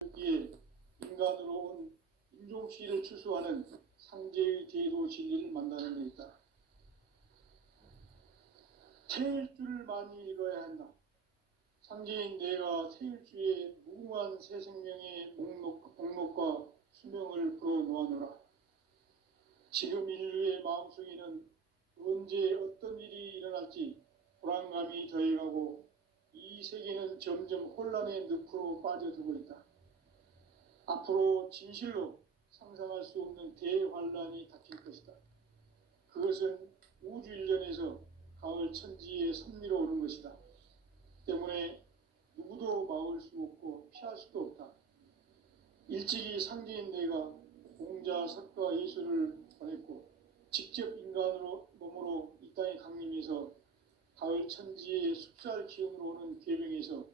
위에 인간으로 온 인종주의를 추수하는 상제의 제도 진리를 만나는 데 있다. 태일주를 많이 읽어야 한다. 상제인 내가 태일주의 무궁한 새 생명의 목록과 수명을 풀어놓아노라. 지금 인류의 마음속에는 언제 어떤 일이 일어날지 불안감이 더해가고 이 세계는 점점 혼란의 늪으로 빠져들고 있다. 앞으로 진실로 상상할 수 없는 대환란이 닥칠 것이다. 그것은 우주 일련에서 가을 천지의 섭리로 오는 것이다. 때문에 누구도 막을 수 없고 피할 수도 없다. 일찍이 상제인 내가 공자, 석가, 예수를 보냈고 직접 인간으로 몸으로 이 땅에 강림해서 가을 천지의 숲살 기운으로 오는 괴병에서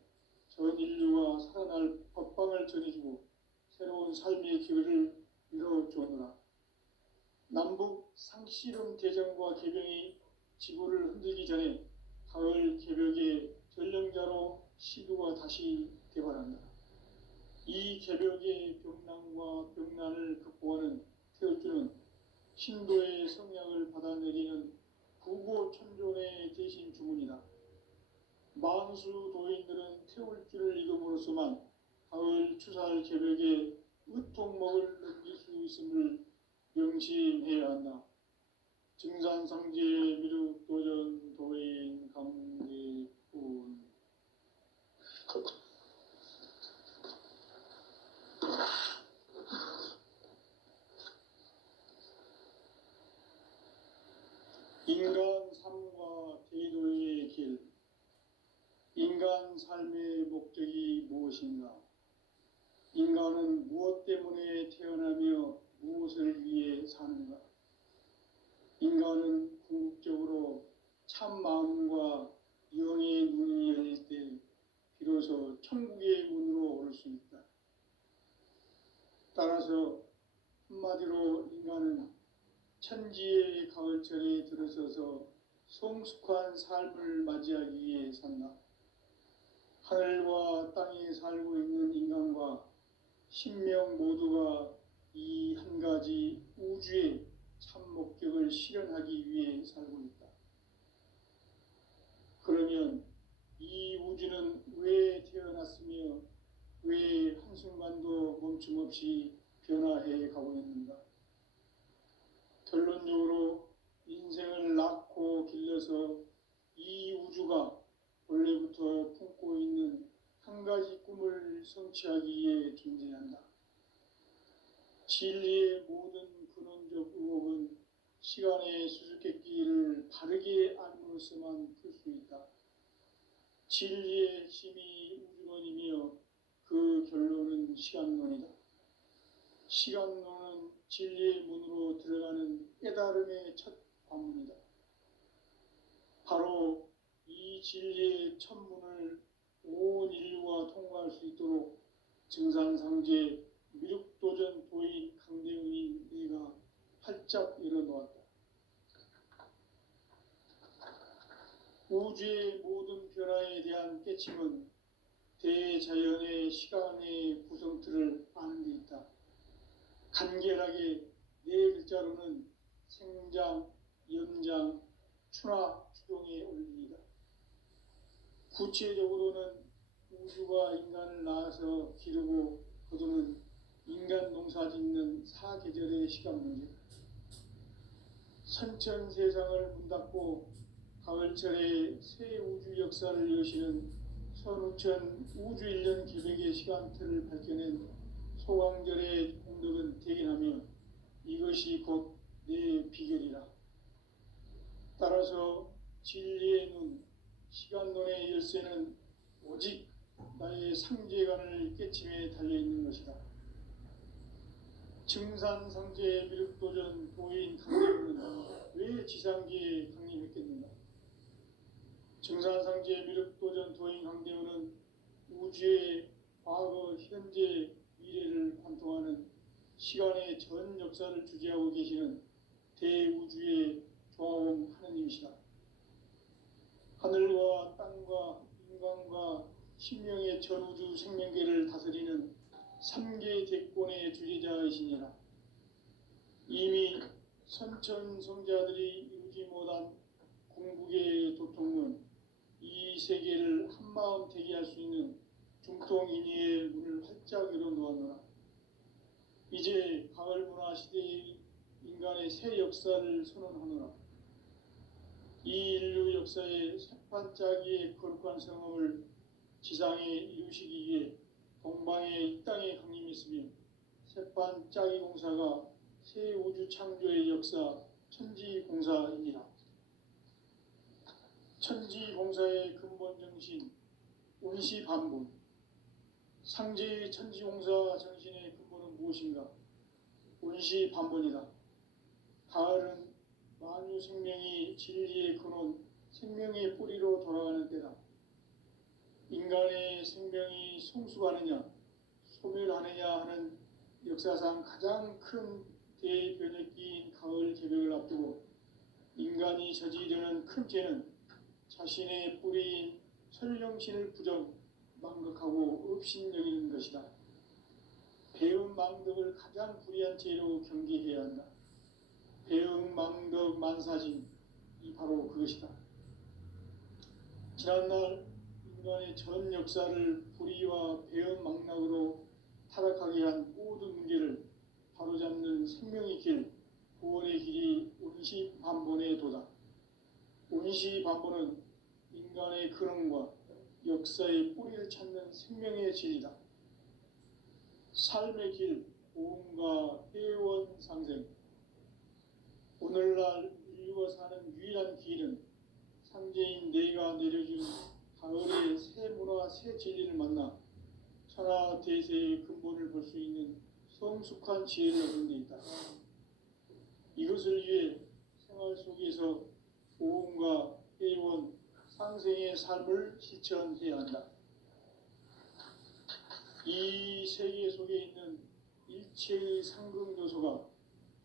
전 인류가 살아날 법방을 전해주고 새로운 삶의 길을 열어주었노라. 남북 상씨름 대전과 개병이 지구를 흔들기 전에 가을 개벽의 전령자로 시두가 다시 개발한다. 이 개벽의 병난과 병난을 극복하는 태울주는 신도의 성약을 받아내리는 구고천존의 대신 주문이다. 만수 도인들은 태울주를 읽음으로써만 가을 추살 개벽에 으통목을 넘길 수 있음을 명심해야 한다. 증산상제 미륵도전 도인 강대군. 인간 삶과 대도의 길. 인간 삶의 목적이 무엇인가? 인간은 무엇 때문에 태어나며 무엇을 위해 사는가? 인간은 궁극적으로 참 마음과 영의 눈이 열릴 때 비로소 천국의 문으로 오를 수 있다. 따라서 한마디로 인간은 천지의 가을철에 들어서서 성숙한 삶을 맞이하기 위해 산다. 하늘과 땅에 살고 있는 인간과 신명 모두가 이 한 가지 우주의 참 목적을 실현하기 위해 살고 있다. 그러면 이 우주는 왜 태어났으며 왜 한순간도 멈춤없이 변화해 가고 있는가? 결론적으로 인생을 낳고 길러서 이 우주가 원래부터 품고 있는 한 가지 꿈을 성취하기 위해 존재한다. 진리의 모든 근원적 의혹은 시간의 수수께끼를 바르게 알므로써만 풀 수 있다. 진리의 핵심이 우주론이며 그 결론은 시간론이다. 시간론은 진리의 문으로 들어가는 깨달음의 첫 관문이다. 바로 이 진리의 첫 문을 온 인류가 통과할 수 있도록 증산상제 미륵도전 도인 강대훈이 내가 활짝 열어놓았다. 우주의 모든 변화에 대한 깨침은 대자연의 시간의 구성틀을 아는 데 있다. 간결하게 네 글자로는 생장, 연장, 추나 추동의 원리이다. 구체적으로는 우주가 인간을 낳아서 기르고 거두는 인간 농사 짓는 사계절의 시간 문제다. 선천 세상을 문닫고 가을철에 새 우주 역사를 여시는 선우천 우주 일년 기백의 시간틀을 밝혀낸 소강절의 공덕은 대견하며 이것이 곧 내 비결이라. 따라서 진리의 눈, 시간론의 열쇠는 오직 나의 상제관을 깨침에 달려있는 것이다. 증산상제 미륵도전 도인 강대훈은 왜 지상계에 강림했겠는가? 증산상제 미륵도전 도인 강대훈은 우주의 과거, 현재, 미래를 관통하는 시간의 전 역사를 주재하고 계시는 대우주의 조화원 하느님이시다. 하늘과 땅과 인간과 신명의 전우주 생명계를 다스리는 용사이시니라. 이미 선천성자들이 이루지 못한 궁극의 도통은 이 세계를 한마음 되게 할 수 있는 중통인의의 문을 활짝 열어놓았노라. 이제 가을 문화 시대의 인간의 새 역사를 선언하노라. 이 인류 역사의 새판짜기의 거룩한 성험을 지상에 이루시기 위해 동방의 이 땅에 강림했으며 새판짜기 공사가 새 우주 창조의 역사 천지공사이니라. 천지공사의 근본 정신 운시반본. 상제의 천지공사 정신의 근본은 무엇인가? 운시반본이다. 가을은 만유 생명이 진리의 근원, 생명의 뿌리로 돌아가는 때다. 인간의 생명이 성숙하느냐, 소멸하느냐 하는 역사상 가장 큰 대변혁기인 가을 개벽을 앞두고 인간이 저지르는 큰 죄는 자신의 뿌리인 설령신을 부정, 망각하고 업신여기는 것이다. 배은 망덕을 가장 불의한 죄로 경계해야 한다. 배은 망덕 만사진, 이 바로 그것이다. 지난날 인간의 전 역사를 불의와 배은 망락으로 타락하게 한 모든 문제를 바로잡는 생명의 길, 구원의 길이 운시반본의 도다. 운시반본은 인간의 근원과 역사의 뿌리를 찾는 생명의 진리다. 삶의 길, 보험과 회원 상생. 오늘날 인류가 사는 유일한 길은 상제인 내가 내려준 가을의 새 문화, 새 진리를 만나 천하 대세의 근본을 볼 수 있는 성숙한 지혜를 얻는 데 있다. 이것을 위해 생활 속에서 보험과 회원, 상생의 삶을 실천해야 한다. 이 세계 속에 있는 일체의 상극 요소가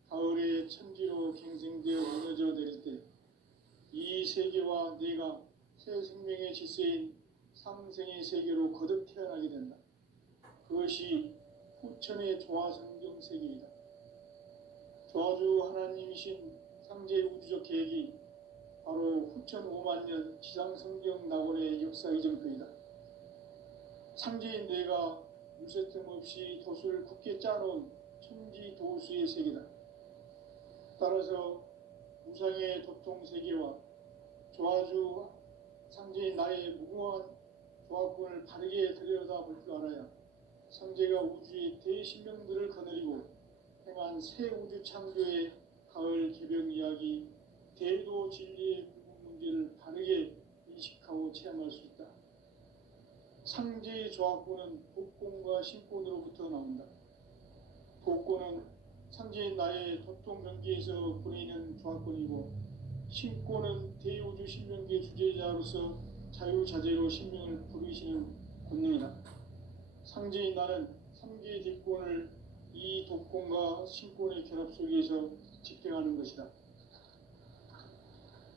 가을의 천지로 갱생되어 무너져 내릴 때 이 세계와 내가 새 생명의 질서인 상생의 세계로 거듭 태어나게 된다. 그것이 후천의 조화성경 세계이다. 조화주 하나님이신 상제 우주적 계획이 바로 후천 5만 년 지상성경 낙원의 역사 이정표이다. 상제인 내가 유세틈 없이 도수를 굳게 짜놓은 천지 도수의 세계다. 따라서 무상의 도통 세계와 조화주 상제인 나의 무궁한 조화권을 바르게 들여다볼 줄 알아야 상제가 우주의 대신명들을 거느리고 행한 새 우주 창조의 가을 개벽 이야기, 대도 진리의 궁극 문제를 바르게 인식하고 체험할 수 있다. 상제의 조화권은 복권과 신권으로부터 나온다. 복권은 상제인 나의 도통 경계에서 보내는 조화권이고, 신권은 대우주 신명계 주제자로서 자유자재로 신명을 부르시는 권능이다. 상제인 나는 3개의 대권을 이 독권과 신권의 결합 속에서 집행하는 것이다.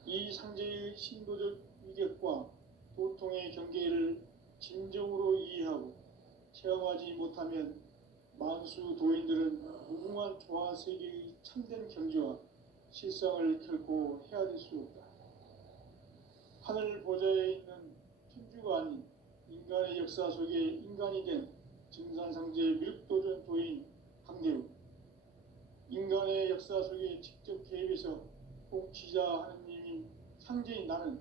이 상제의 신도적 위격과 도통의 경계를 진정으로 이해하고 체험하지 못하면 만수 도인들은 무궁한 조화 세계의 참된 경지와 실상을 결코 헤아릴 수 없다. 하늘 보좌에 있는 천주가 아닌 인간의 역사 속에 인간이 된 증산상제 밀도전 도인 강대우, 인간의 역사 속에 직접 개입해서 통치자 하느님인 상제인 나는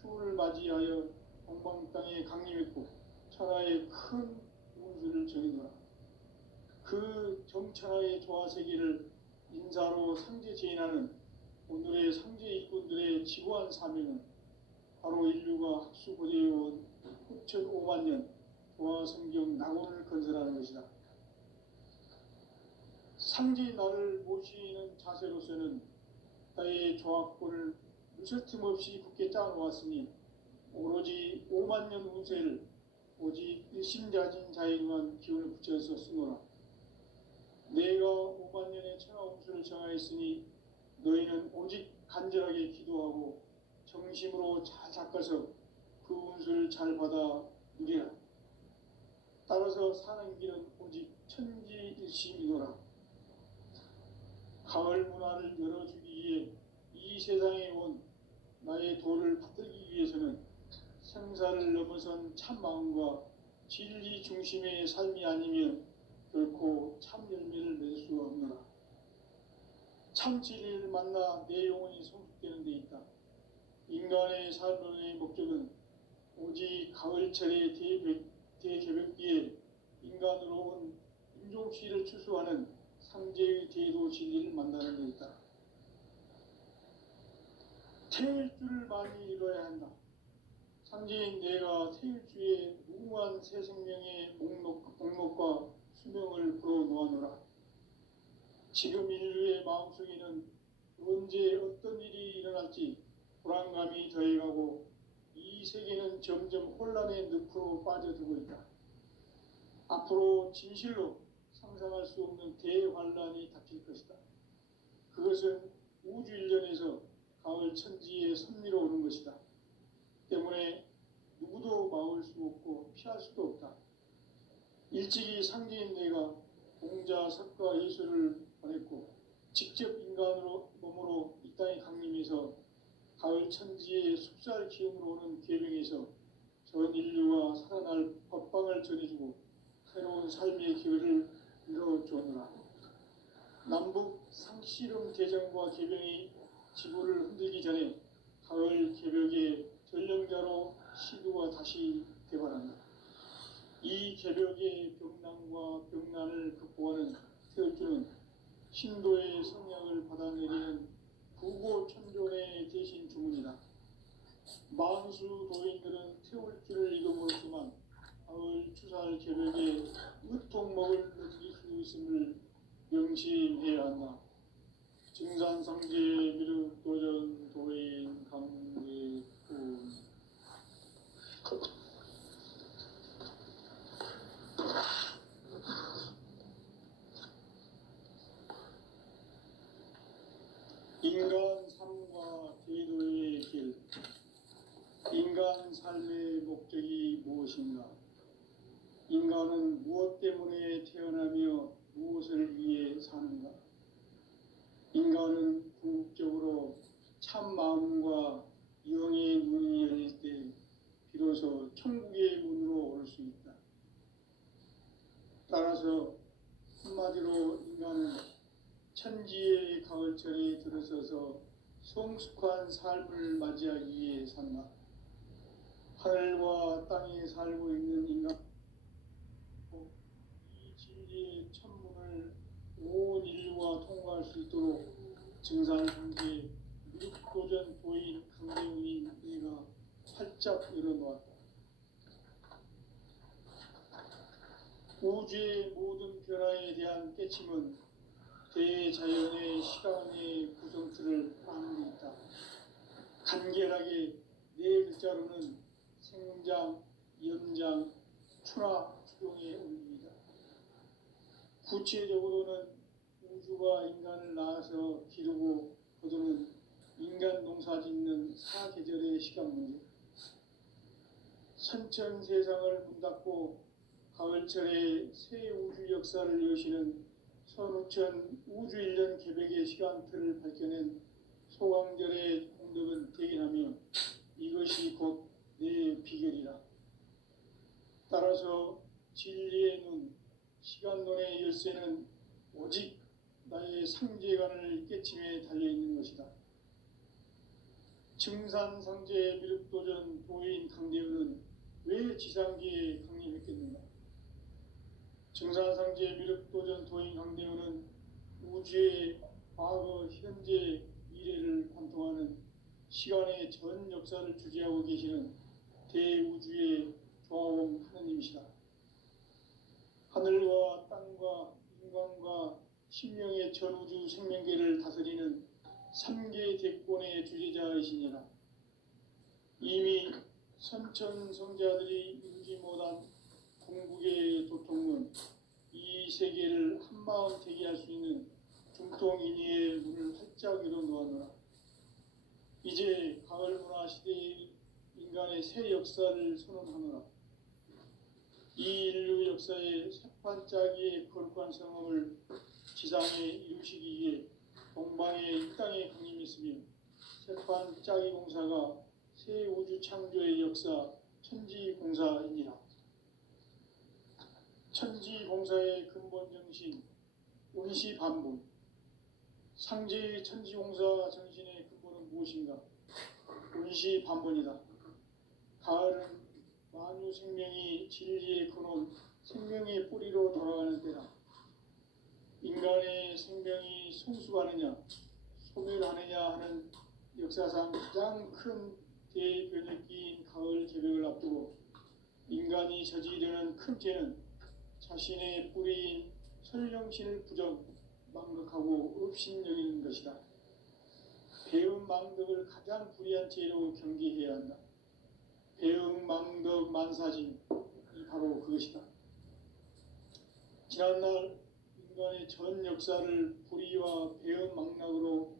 추후를 맞이하여 동방 땅에 강림했고 천하의 큰 운수를 정해노라. 그 정천하의 조화세계를 인사로 상제 제인하는 오늘의 상제 일꾼들의 지고한 사명은 바로 인류가 학수고대해온 후천 5만 년 조화성경 낙원을 건설하는 것이다. 상제인 나를 모시는 자세로서는 나의 조화권을 무설틈 없이 굳게 짜놓았으니 오로지 5만 년 운세를 오직 일심자진 자에게만 기운을 붙여서 쓰노라. 내가 5만 년의 천하 운수를 정하였으니 너희는 오직 간절하게 기도하고 정심으로 잘 닦아서 그 운수를 잘 받아 누리라. 따라서 사는 길은 오직 천지일심이노라. 가을 문화를 열어주기 위해 이 세상에 온 나의 도를 받들기 위해서는 생사를 넘어선 참마음과 진리 중심의 삶이 아니면 결코 참 열매를 맺을 수 없노라. 참 진리를 만나 내 영혼이 성숙되는 데 있다. 인간의 삶의 목적은 오직 가을철의 대개벽기에 인간으로 온 인종시를 추수하는 상제의 대도 진리를 만나는 데 있다. 태일 줄을 많이 이뤄야 한다. 상제인 내가 태일주의 무궁한 새 생명의 목록과 수명을 불어놓아노라. 지금 인류의 마음속에는 언제 어떤 일이 일어날지 불안감이 더해가고 이 세계는 점점 혼란의 늪으로 빠져들고 있다. 앞으로 진실로 상상할 수 없는 대환란이 닥칠 것이다. 그것은 우주 일련에서 가을 천지의 섭리로 오는 것이다. 때문에 누구도 막을 수 없고 피할 수도 없다. 일찍이 상제인 내가 공자, 석가, 예수를 보냈고 직접 인간으로 몸으로 이 땅에 강림해서 가을 천지의 숲살 기음으로 오는 계명에서 전 인류가 살아날 법방을 전해주고 새로운 삶의 기회를 이뤄주었노라. 남북 상씨름 대전과 계병이 지구를 흔들기 전에 가을 개벽의 전령자로 시두가 다시 개발한다. 이 개벽의 병난과 병난을 극복하는 태울주는 신도의 성향을 받아내리는 부고천존의 대신 주문이다. 만수 도인들은 태울주를 이름으로지만 가을 추살 개벽에 으통먹을 넘길 수 있음을 명심해야 한다. 증산상제 미륵도전 도인 강대군. 인간 삶과 제도의 길. 인간 삶의 목적이 무엇인가? 인간은 무엇 때문에 태어나며 무엇을 위해 사는가? 인간은 궁극적으로 참 마음과 영의 문이 열릴 때 비로소 천국의 문으로 올 수 있다. 따라서 한마디로 인간은 천지의 가을철에 들어서서 성숙한 삶을 맞이하기 위해 산다. 하늘과 땅에 살고 있는 인간, 이 진리의 천문을 온 인류가 통과할 수 있도록 증산상제 미륵도전 도인 강대훈이 내가 활짝 열어놓았다. 우주의 모든 변화에 대한 깨침은 대자연의 시간의 구성틀을 아는 데 있다. 간결하게 네 글자로는 생장, 연장, 추나 추동의 의미이다. 구체적으로는 우주가 인간을 낳아서 기르고 거두는 인간 농사 짓는 사계절의 시간 문제. 선천 세상을 문닫고 가을철에 새 우주 역사를 여시는 선우천 우주 1년 개벽의 시간틀을 밝혀낸 소강절의 공덕은 대견하며 이것이 곧 내 비결이라. 따라서 진리의 눈, 시간론의 열쇠는 오직 나의 상제관을 깨침에 달려있는 것이다. 증산상제 미륵도전 도인 강대훈은 왜 지상기에 강림했겠는가? 증산상제 미륵도전 도인 강대훈은 우주의 과거, 현재, 미래를 관통하는 시간의 전 역사를 주재하고 계시는 대우주의 조화원 하느님이시다. 하늘과 땅과 인간과 신명의 전우주 생명계를 다스리는 3계 대권의 주재자이시니라. 이미 선천성자들이 인지 못한 궁극의 도통문, 이 세계를 한마음 되게 할 수 있는 중통인의의 문을 활짝 열어놓았노라. 이제 가을 문화 시대의 인간의 새 역사를 선언하노라. 이 인류 역사의 반짝이의 거룩한 성업을 지상에 이루시기 위해 동방의 이 땅에 강림했으며 새반짝이 공사가 새 우주 창조의 역사 천지공사이니라. 천지공사의 근본 정신 운시반본. 상제의 천지공사 정신의 근본은 무엇인가? 운시반본이다. 가을은 만유 생명이 진리의 근원 생명의 뿌리로 돌아가는 때다. 인간의 생명이 성숙하느냐 소멸하느냐 하는 역사상 가장 큰 대변혁기인 가을 개벽을 앞두고 인간이 저지르는 큰 죄는 자신의 뿌리인 설령신을 망각하고 업신여기는 것이다. 배음 망덕을 가장 불의한 죄로 경계해야 한다. 배음 망덕 만사진이 바로 그것이다. 지난날 인간의 전 역사를 불의와 배음 망락으로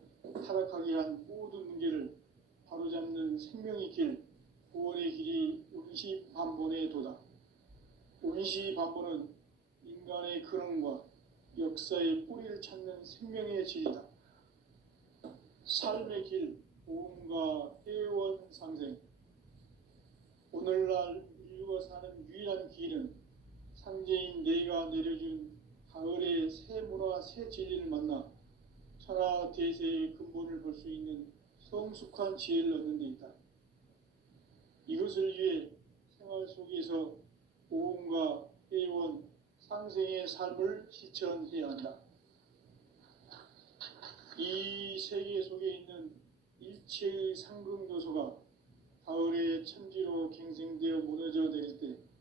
타락하게 한 모든 문제를 바로잡는 생명의 길, 구원의 길이 운시반본의 도다. 운시반본은 인간의 근원과 역사의 뿌리를 찾는 생명의 질이다. 삶의 길, 보험과 회원 상생. 오늘날 인류가 사는 유일한 길은 상제인 내가 내려준 가을의 새 문화, 새 진리를 만나 천하 대세의 근본을 볼 수 있는 성숙한 지혜를 얻는 데 있다. 이것을 위해 생활 속에서 보험과 회원, 상생의 삶을 실천해야 한다. 이 세계 속에 있는 일체의 상금 요소가 가을의 천지로 갱생되어 무너져 내릴 때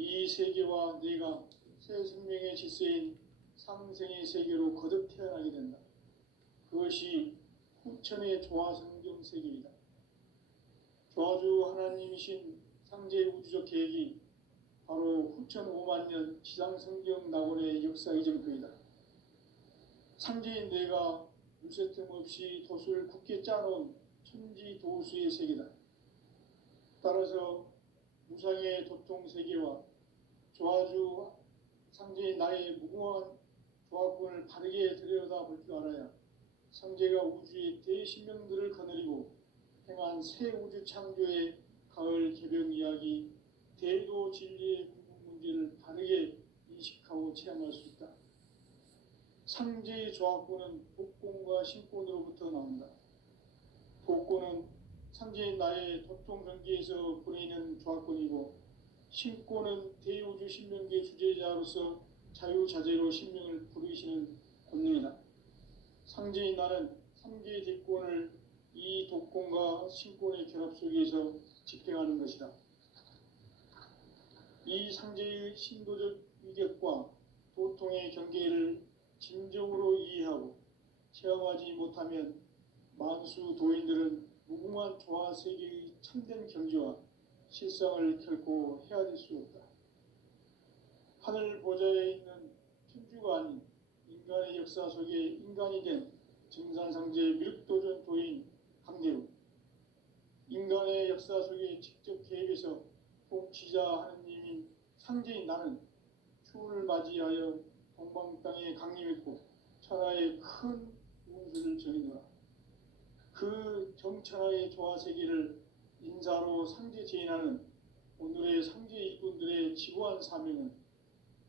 이 세계와 내가 새 생명의 질서인 상생의 세계로 거듭 태어나게 된다. 그것이 후천의 조화성경 세계이다. 조화주 하나님이신 상제 우주적 계획이 바로 후천 5만 년 지상성경 낙원의 역사 이정표이다. 상제인 내가 물새 틈 없이 도수를 굳게 짜놓은 천지 도수의 세계다. 따라서 무상의 도통 세계와 조화주 상제인 나의 무궁한 조화권을 바르게 들여다볼 줄 알아야 상제가 우주의 대신명들을 거느리고 행한 새 우주 창조의 가을 개벽 이야기, 대도 진리의 궁극 문제를 바르게 인식하고 체험할 수 있다. 상제의 조화권은 복권과 신권으로부터 나온다. 복권은 상제인 나의 도통 경계에서 보내는 조화권이고 신권은 대우주 신명계 주제자로서 자유자재로 신명을 부르시는 권능이다. 상제인 나는 3개의 대권을 이 독권과 신권의 결합 속에서 집행하는 것이다. 이 상제의 신도적 위격과 도통의 경계를 진정으로 이해하고 체험하지 못하면 만수 도인들은 무궁한 조화 세계의 참된 경지와 실상을 결코 헤아릴 수 없다. 하늘 보좌에 있는 천주가 아닌 인간의 역사 속에 인간이 된 증산상제 미륵도전 도인 강대우, 인간의 역사 속에 직접 개입해서 통치자 하느님인 상제인 나는 추운을 맞이하여 동방 땅에 강림했고 천하의 큰 운수를 정해놓아 그 정천하의 조화세계를 인사로 상제 제인하는 오늘의 상제 일꾼들의 지고한 사명은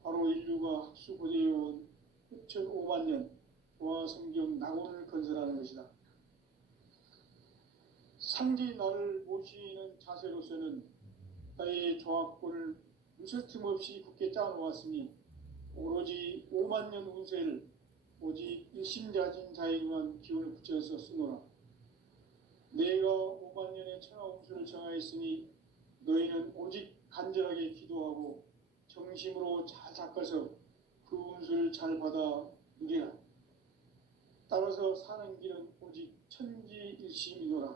바로 인류가 학수고대해온 후천 5만 년 조화성경 낙원을 건설하는 것이다. 상제인 나를 모시는 자세로서는 나의 조화권을 무쇠틈 없이 굳게 짜놓았으니 오로지 5만 년 운세를 오직 일심자진 자에게만 기운을 붙여서 쓰노라. 내가 5만 년의 천하 운수를 정하였으니 너희는 오직 간절하게 기도하고 정심으로 잘 닦아서 그 운수를 잘 받아 누리라. 따라서 사는 길은 오직 천지일심이노라.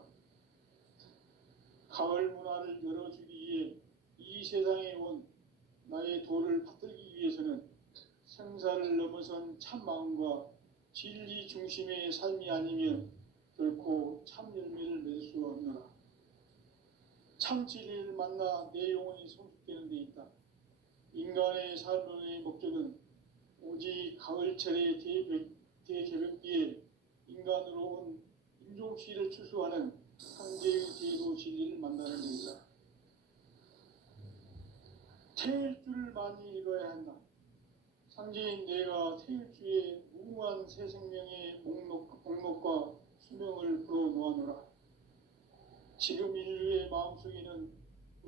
가을 문화를 열어주기 위해 이 세상에 온 나의 도를 받들기 위해서는 생사를 넘어선 참 마음과 진리 중심의 삶이 아니면 결코 참 열매를 맺을 수 없노라. 참 진리를 만나 내 영혼이 성숙되는 데 있다. 인간의 삶의 목적은 오직 가을철의 대개벽기에 인간으로 온 인종시를 추수하는 상제의 대도 진리를 만나는 것이다. 태일주를 많이 읽어야 한다. 상제인 내가 태일주의 무궁한 새 생명의 목록과 수명을 풀어놓아노라. 지금 인류의 마음속에는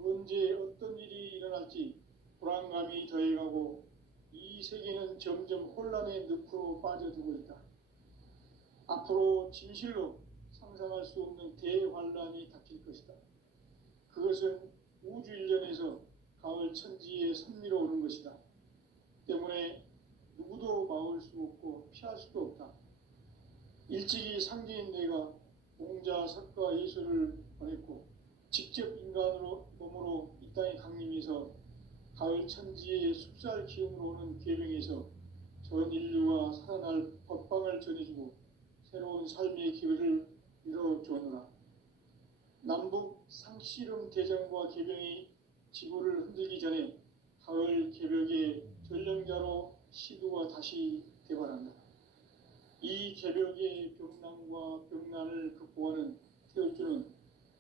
언제 어떤 일이 일어날지 불안감이 더해가고 이 세계는 점점 혼란의 늪으로 빠져들고 있다. 앞으로 진실로 상상할 수 없는 대환란이 닥칠 것이다. 그것은 우주 일련에서 가을 천지에 선미로 오는 것이다. 때문에 누구도 막을 수 없고 피할 수도 없다. 일찍이 상제인 내가 공자, 석가, 예수를 보냈고 직접 인간으로 몸으로 이 땅에 강림해서 가을 천지의 숲살 기운으로 오는 계명에서 전 인류가 살아날 법방을 전해주고 새로운 삶의 기회를 이뤄주노라. 남북 상씨름 대전과 계병이 지구를 흔들기 전에 가을 개벽의 전령자로 시두가 다시 대발한다. 이 개벽의 병난과 병난을 극복하는 태울주는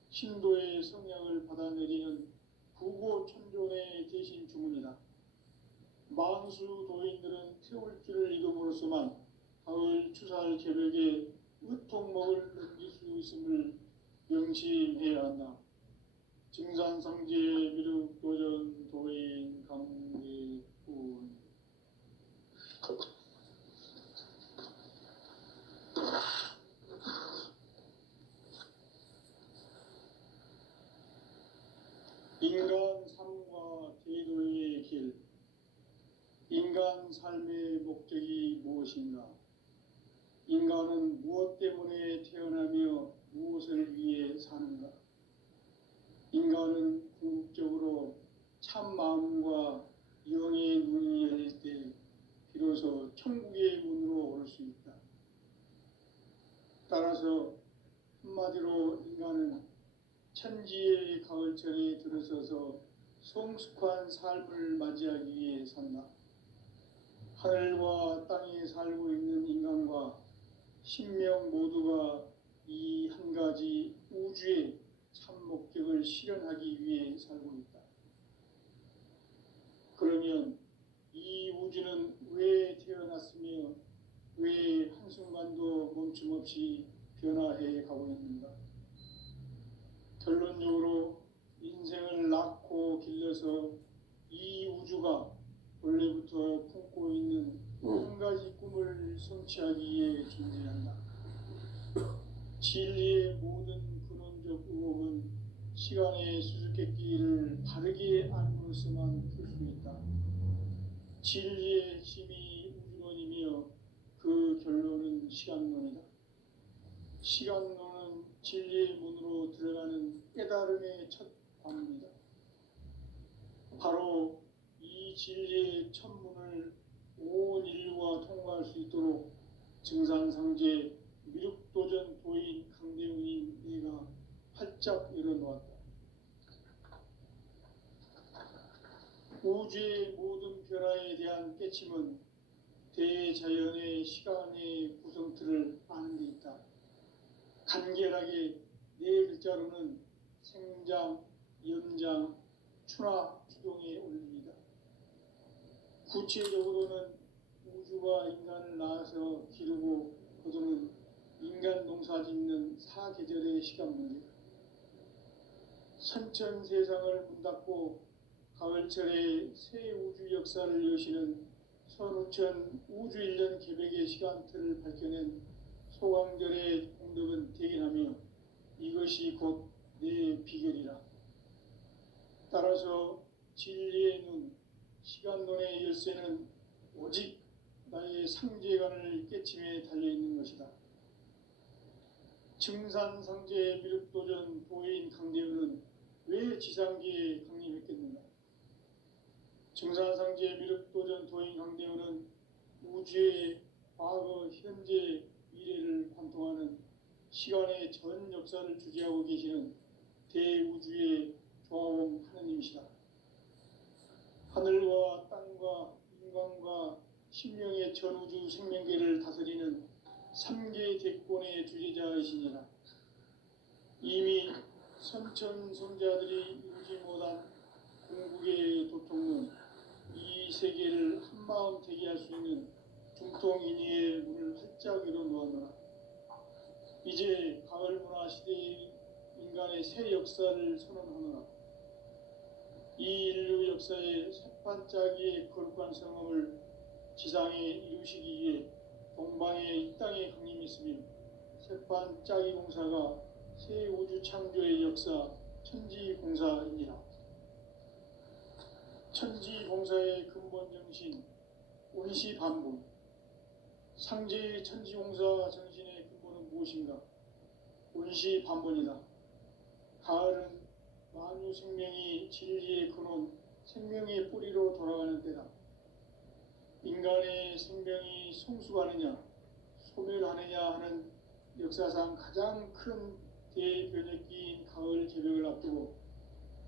신도의 성향을 받아내리는 부고천존의 대신 주문이다. 만수 도인들은 태울주를 이름으로서만 가을 추살 개벽의 의통목을 넘길 수 있음을 명심해야 한다. 증산상제 미륵도전 도인 강대군. 인간 삶과 대도의 길. 인간 삶의 목적이 무엇인가? 인간은 무엇 때문에 태어나며 무엇을 위해 사는가? 인간은 궁극적으로 참 마음과 영의 눈이 열릴 때 비로소 천국의 문으로 올 수 있다. 따라서 한마디로 인간은 천지의 가을철에 들어서서 성숙한 삶을 맞이하기 위해 산다. 하늘과 땅에 살고 있는 인간과 신명 모두가 이 한 가지 우주의 참 목적을 실현하기 위해 살고 있다. 그러면 이 우주는 왜 태어났으며 왜 한순간도 멈춤없이 변화해 가고 있는가? 결론적으로 인생을 낳고 길러서 이 우주가 원래부터 품고 있는 한 가지 꿈을 성취하기 위해 존재한다. 진리의 모든 근원적 의혹은 시간의 수수께끼를 바르게 알므로서만 풀 수 있다. 진리의 핵심이 우주론이며 그 결론은 시간론이다. 시간론은 진리의 문으로 들어가는 깨달음의 첫 관문이다. 바로 이 진리의 첫 문을 온 인류가 통과할 수 있도록 증산상제 미륵도전 도인 강대웅인 내가 활짝 열어놓았다. 우주의 모든 변화에 대한 깨침은 대자연의 시간의 구성틀을 아는 데 있다. 간결하게 네 글자로는 생장, 연장, 추나 추동의 원리이다. 구체적으로는 우주가 인간을 낳아서 기르고 거두는 인간 농사 짓는 사계절의 시간 문제다. 선천 세상을 문 닫고 가을철에 새 우주 역사를 여시는 선우천 우주 1년 개벽의 시간틀을 밝혀낸 소강절의 공덕은 대견하며 이것이 곧 내 비결이라. 따라서 진리의 눈, 시간론의 열쇠는 오직 나의 상제관을 깨침에 달려있는 것이다. 증산상제 미륵도전 도인 강대우는 왜 지상기에 강림했겠는가? 증산상제 미륵도전 도인 강대우는 우주의 과거, 현재, 미래를 관통하는 시간의 전 역사를 주재하고 계시는 대우주의 조화원 하느님이시다. 하늘과 땅과 인간과 신명의 전우주 생명계를 다스리는 3개 대권의 주제자이시니라. 이미 선천성자들이 이루지 못한 궁극의 도통은 이 세계를 한마음 되게 할 수 있는 중통인의의 문을 활짝 열어놓았노라. 이제 가을 문화 시대의 인간의 새 역사를 선언하노라. 이 인류 역사의 새반짝이의 거룩한 성험을 지상에 이루시기 위해 동방의 이 땅에 강림했으며 새반짝이 공사가 새 우주 창조의 역사 천지공사이니라. 천지공사의 근본 정신 운시반본. 상제의 천지공사 정신의 근본은 무엇인가? 운시반본이다. 가을은 만유 생명이 진리의 근원, 생명의 뿌리로 돌아가는 때다. 인간의 생명이 성숙하느냐, 소멸하느냐 하는 역사상 가장 큰 대변혁기인 가을 개벽을 앞두고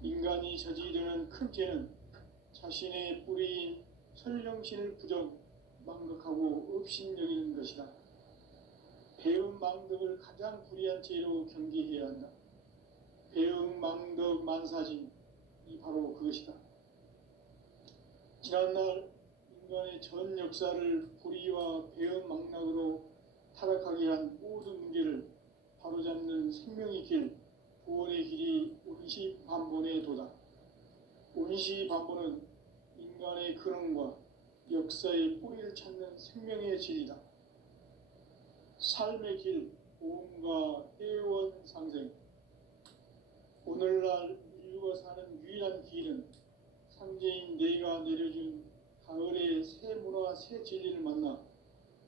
인간이 저지르는 큰 죄는 자신의 뿌리인 설령신을 부정, 망덕하고 업신여기는 것이다. 배음 망덕을 가장 불의한 죄로 경계해야 한다. 배음 망덕 만사진이 바로 그것이다. 지난날 인간의 전 역사를 불의와 배음 망락으로 타락하게 한 모든 문제를 바로잡는 생명의 길, 구원의 길이 운시반본의 도다. 운시반본은 인간의 근원과 역사의 뿌리를 찾는 생명의 진리다. 삶의 길, 보험과 회원 상생. 오늘날 인류가 사는 유일한 길은 상제인 내가 내려준 가을의 새 문화, 새 진리를 만나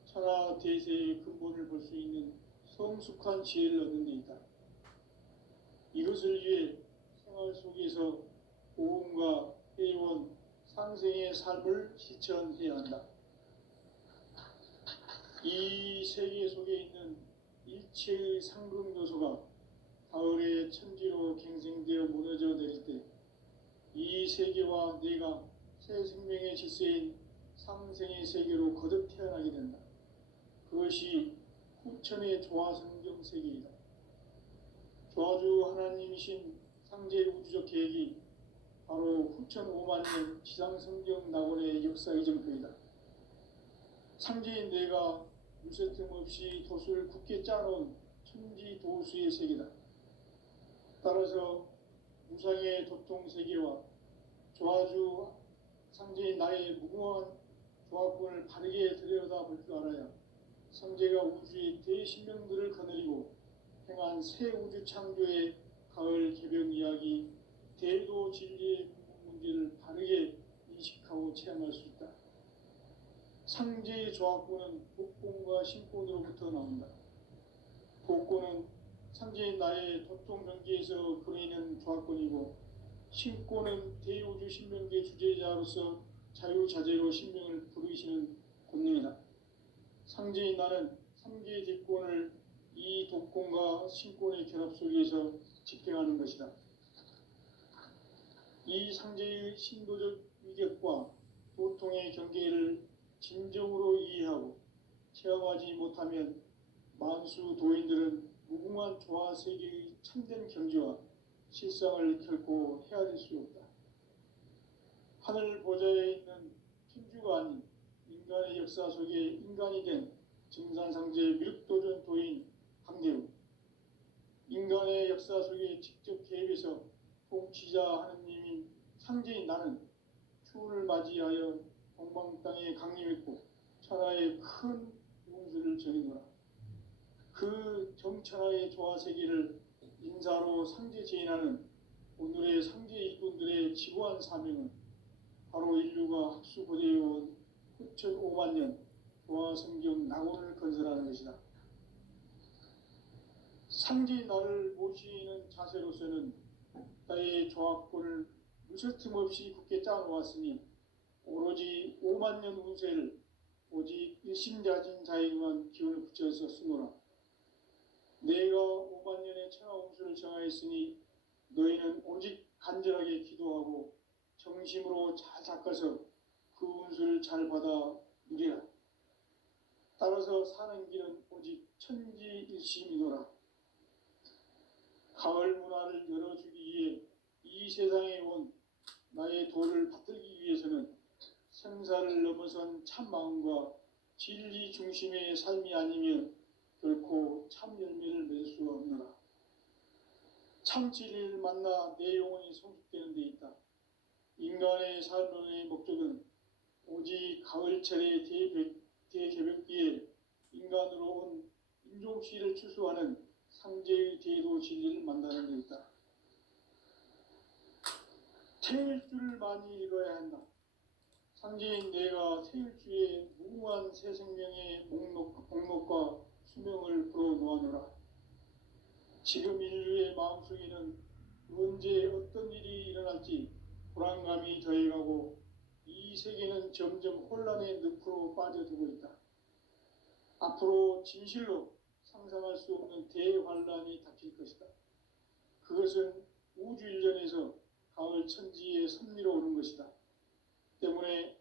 천하 대세의 근본을 볼 수 있는 성숙한 지혜를 얻는 데 있다. 이것을 위해 생활 속에서 보험과 회원, 상생의 삶을 실천해야 한다. 이 세계 속에 있는 일체의 상극 요소가 가을의 천지로 갱생되어 무너져 내릴 때 이 세계와 내가 새 생명의 질서인 상생의 세계로 거듭 태어나게 된다. 그것이 후천의 조화성경 세계이다. 조화주 하나님이신 상제 우주적 계획이 바로 후천 5만 년 지상성경 낙원의 역사의 정표이다. 상제인 내가 물새 틈 없이 도수를 굳게 짜놓은 천지 도수의 세계다. 따라서 무상의 도통 세계와 조화주 상제인 나의 무궁한 조화권을 바르게 들여다볼 줄 알아야 상제가 우주의 대신명들을 거느리고 행한 새 우주 창조의 가을 개벽 이야기, 대도 진리의 문제를 바르게 인식하고 체험할 수 있다. 상제의 조화권은 복권과 신권으로부터 나온다. 복권은 상제인 나의 도통 경계에서 그리는 조화권이고, 신권은 대우주 신명계 주제자로서 자유자재로 신명을 부르시는 권능이다. 상제인 나는 3개의 대권을 이 독권과 신권의 결합 속에서 집행하는 것이다. 이 상제의 신도적 위격과 도통의 경계를 진정으로 이해하고 체험하지 못하면 만수 도인들은 무궁한 조화 세계의 참된 경지와 실상을 결코 헤아릴 수 없다. 하늘 보좌에 있는 천주가 아닌 인간의 역사 속에 인간이 된 증산상제 미륵도전 도인 강대우, 인간의 역사 속에 직접 개입해서 통치자 하느님인 상제인 나는 추운을 맞이하여 동방 땅에 강림했고 천하의 큰 운수를 정해노라. 그 정천하의 조화세계를 인사로 상제 제인하는 오늘의 상제 일꾼들의 지고한 사명은 바로 인류가 학수고대해온 후천 5만 년 조화성경 낙원을 건설하는 것이다. 상제인 나를 모시는 자세로서는 나의 조화권을 무쇠틈 없이 굳게 짜놓았으니 오로지 5만 년 운세를 오직 일심자진 자에게만 기운을 붙여서 쓰노라. 내가 5만 년의 천하 운수를 정하였으니 너희는 오직 간절하게 기도하고 정심으로 잘 닦아서 그 운수를 잘 받아 누리라. 따라서 사는 길은 오직 천지일심이노라. 가을 문화를 열어주기 위해 이 세상에 온 나의 도를 받들기 위해서는 생사를 넘어선 참 마음과 진리 중심의 삶이 아니면 결코 참 열매를 맺을 수 없노라. 참 진리를 만나 내 영혼이 성숙되는 데 있다. 인간의 삶의 목적은 오직 가을철의 대개벽기에 인간으로 온 인종시를 추수하는 상제의 대도 진리를 만나는 데 있다. 태일주를 많이 읽어야 한다. 상제인 내가 태일주의 무궁한 새 생명의 목록과 수명을 풀어놓아노라. 지금 인류의 마음속에는 언제 어떤 일이 일어날지 불안감이 더해가고 이 세계는 점점 혼란의 늪으로 빠져들고 있다. 앞으로 진실로 상상할 수 없는 대환란이 닥칠 것이다. 그것은 우주 일련에서 가을 천지의 섭리로 오는 것이다. 때문에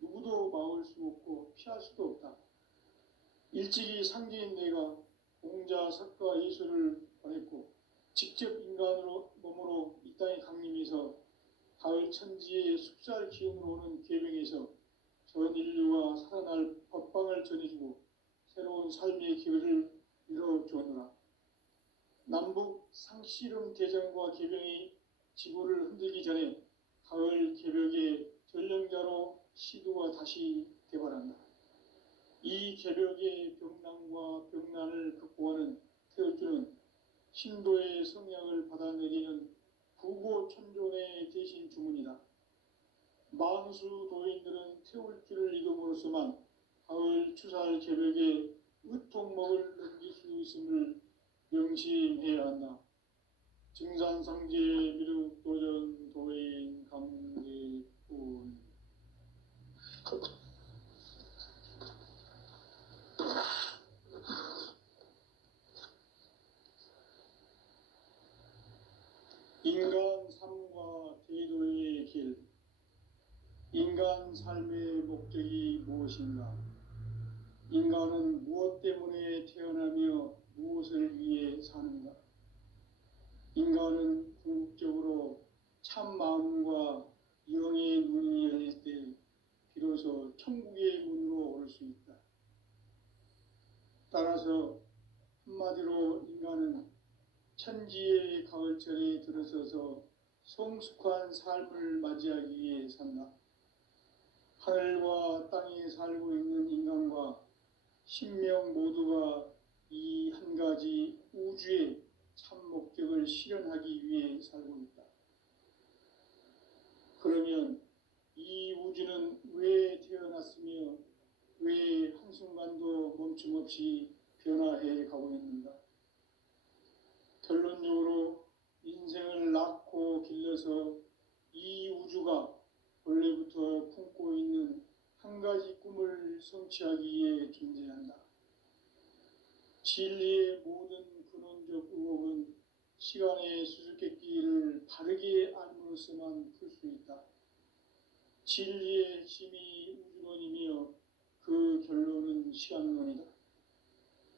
누구도 막을 수 없고 피할 수도 없다. 일찍이 상제인 내가 공자, 석가, 예수를 보냈고 직접 인간으로 몸으로 이 땅에 강림해서 가을 천지의 숲살 기운으로 오는 계명에서 전 인류가 살아날 법방을 전해주고 새로운 삶의 기회를 이뤄주었노라. 남북 상씨름 대전과 개병이 지구를 흔들기 전에 가을 개벽의 전령자로 시도가 다시 개발한다. 이 개벽의 병난과 병난을 극복하는 태울주는 신도의 성약을 받아내리는 부고천존의 대신 주문이다. 만수 도인들은 태울주를 읽음으로써만 가을 추살 개벽의 의통목을 넘길 수 있음을 명심해야 한다. 증산상제 미륵도전 도인 강제군. 인간 삶과 대도의 길. 인간 삶의 목적이 무엇인가? 인간은 무엇 때문에 태어나며 무엇을 위해 사는가? 인간은 궁극적으로 참 마음과 영의 눈이 열릴 때 비로소 천국의 문으로 오를 수 있다. 따라서 한마디로 인간은 천지의 가을철에 들어서서 성숙한 삶을 맞이하기 위해 산다. 하늘과 땅에 살고 있는 인간과 신명 모두가 이 한 가지 우주의 참 목적을 실현하기 위해 살고 있다. 그러면 이 우주는 왜 태어났으며 왜 한순간도 멈춤없이 변화해 가고 있는가? 결론적으로 인생을 낳고 길러서 이 우주가 원래부터 품고 있는 한 가지 꿈을 성취하기 위해 존재한다. 진리의 모든 근원적 의혹은 시간의 수수께끼를 바르게 알므로써만 풀 수 있다. 진리의 핵심이 우주론이며 그 결론은 시간론이다.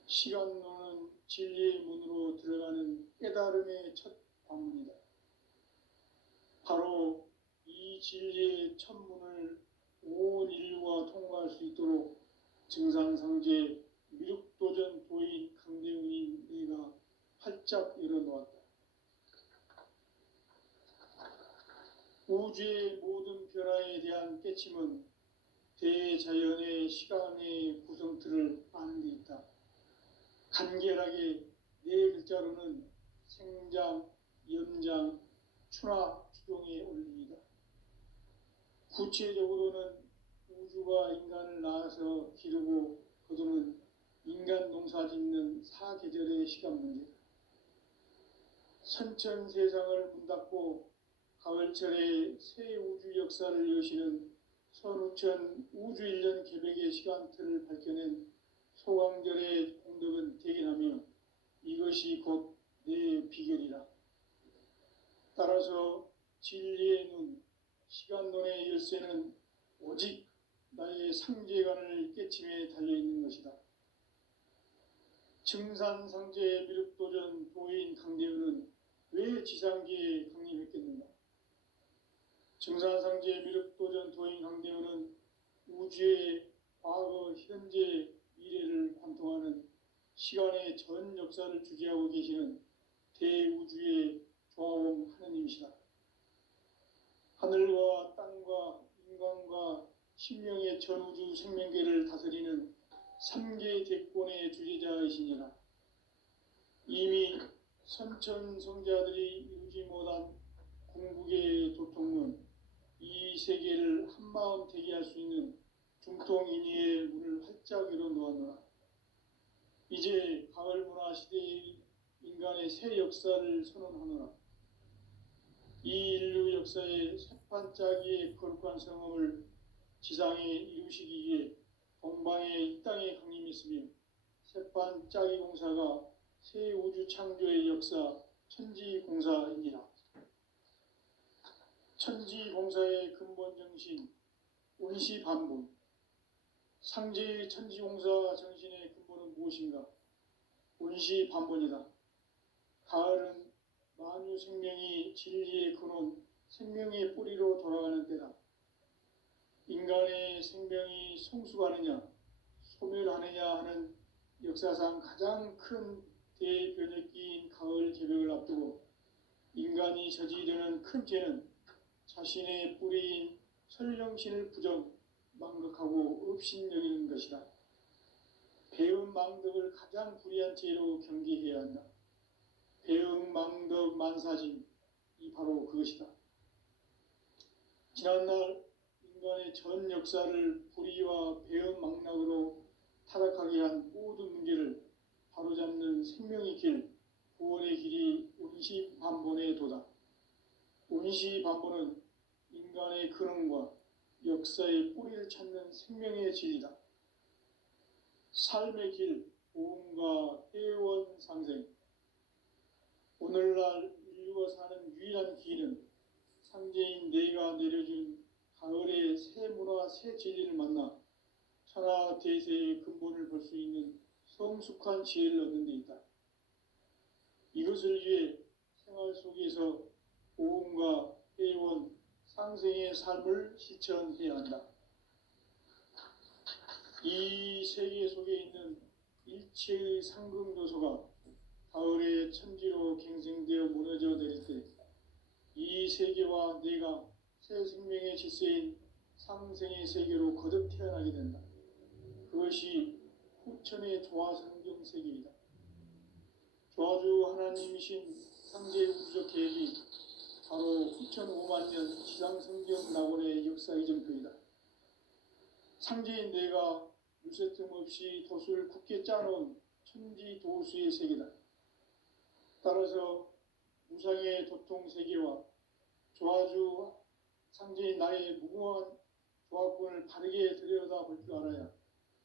시간론은 진리의 문으로 들어가는 깨달음의 첫 관문이다. 바로 이 진리의 첫 문을 온 인류가 통과할 수 있도록 증산상제 미륵도전 도인 강대훈인 내가 활짝 열어놓았다. 우주의 모든 변화에 대한 깨침은 대자연의 시간의 구성틀을 아는 데 있다. 간결하게 네 글자로는 생장, 연장, 추나 추동의 원리이다. 구체적으로는 우주가 인간을 낳아서 기르고 거두는 인간 농사 짓는 사계절의 시간 문제다. 선천 세상을 문닫고 가을철에 새 우주 역사를 여시는 선우천 우주 1년 개벽의 시간틀을 밝혀낸 소강절의 공덕은 대견하며 이것이 곧 내 비결이라. 따라서 진리의 눈, 시간론의 열쇠는 오직 나의 상제관을 깨침에 달려있는 것이다. 증산상제의 미륵도전 도인 강대우는 왜 지상계에 강림했겠는가? 증산상제의 미륵도전 도인 강대우는 우주의 과거, 현재, 미래를 관통하는 시간의 전 역사를 주재하고 계시는 대우주의 조화원 하느님이시다. 하늘과 땅과 인간과 신명의 전우주 생명계를 다스리는 3개 대권의 주재자이시니라. 이미 선천성자들이 이루지 못한 궁극의 도통론, 이 세계를 한마음 되게 할 수 있는 중통인의의 문을 활짝 열어 놓았노라. 이제 가을 문화 시대의 인간의 새 역사를 선언하노라. 이 인류 역사의 새판짜기의 거룩한 성험을 지상에 이루시기 위해 동방의 이 땅에 강림했으며 새판짜기 공사가 새 우주 창조의 역사 천지공사이니라. 천지공사의 근본 정신 온시반본. 상제의 천지공사 정신의 근본은 무엇인가? 온시반본이다. 가을은 만유 생명이 진리의 근원, 생명의 뿌리로 돌아가는 때다. 인간의 생명이 성숙하느냐, 소멸하느냐 하는 역사상 가장 큰 대변혁기인 가을 개벽을 앞두고 인간이 저지르는 큰 죄는 자신의 뿌리인 설령신을 부정, 망각하고 업신여기는 것이다. 배은망덕을 가장 불의한 죄로 경계해야 한다. 배은망덕 만사짐, 이 바로 그것이다. 지난날 인간의 전 역사를 불의와 배은망락으로 타락하게 한 모든 문제를 바로잡는 생명의 길, 구원의 길이 온시반본의 도다. 온시반본은 인간의 근원과 역사의 뿌리를 찾는 생명의 진리다. 삶의 길, 보험과 회원 상생. 오늘날 인류가 사는 유일한 길은 상제인 내가 내려준 가을의 새 문화, 새 진리를 만나 천하 대세의 근본을 볼 수 있는 성숙한 지혜를 얻는 데 있다. 이것을 위해 생활 속에서 보험과 회원, 상생의 삶을 실천해야 한다. 이 세계 속에 있는 일체의 상금도서가 가을의 천지로 갱생되어 무너져 내릴 때 이 세계와 내가 새 생명의 질서인 상생의 세계로 거듭 태어나게 된다. 그것이 후천의 조화성경 세계이다. 조화주 하나님이신 상제 우주적 계획이 바로 후천 5만 년 지상성경 낙원의 역사 이정표이다. 상제인 내가 물새틈 없이 돛을 굳게 짜놓은 천지도수의 세계다. 따라서 무상의 도통 세계와 조화주 상제인 나의 무궁한 조화권을 바르게 들여다볼 줄 알아야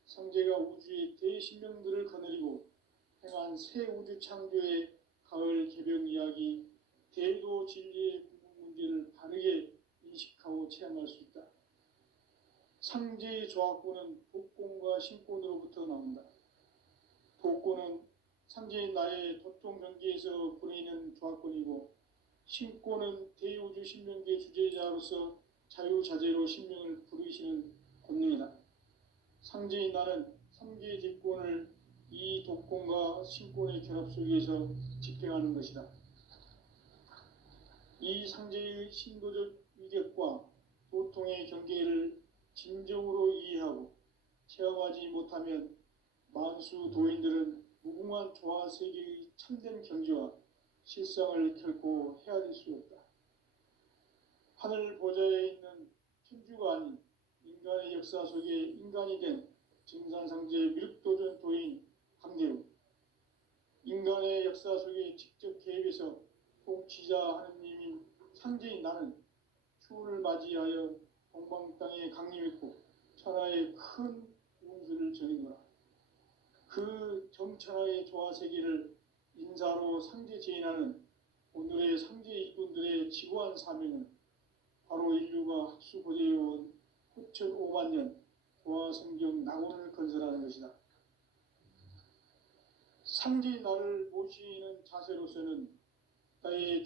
상제가 우주의 대신명들을 거느리고 행한 새 우주 창조의 가을 개벽 이야기, 대도 진리의 궁극 문제를 바르게 인식하고 체험할 수 있다. 상제의 조화권은 복권과 신권으로부터 나온다. 복권은 상제인 나의 도통 경계에서 보내는 조화권이고, 신권은 대우주 신명계 주제자로서 자유자재로 신명을 부르시는 권능이다. 상제인 나는 3개의 대권을 이 독권과 신권의 결합 속에서 집행하는 것이다. 이 상제의 신도적 위격과 도통의 경계를 진정으로 이해하고 체험하지 못하면 만수 도인들은 무궁한 조화 세계의 참된 경지와 실상을 결코 헤아릴 수 없다. 하늘 보좌에 있는 천주가 아닌 인간의 역사 속에 인간이 된 증산상제 미륵도전 도인 강대우. 인간의 역사 속에 직접 개입해서 통치자 하느님인 상제인 나는 추운을 맞이하여 동방 땅에 강림했고 천하의 큰 운수를 전했노라. 그 정천하의 조화 세계를 인사로 상제 제인하는 오늘의 상제 일꾼들의 지고한 사명은 바로 인류가 학수고대해온 후천 5만 년 도화성경 낙원을 건설하는 것이다. 상제의 나를 모시는 자세로서는 나의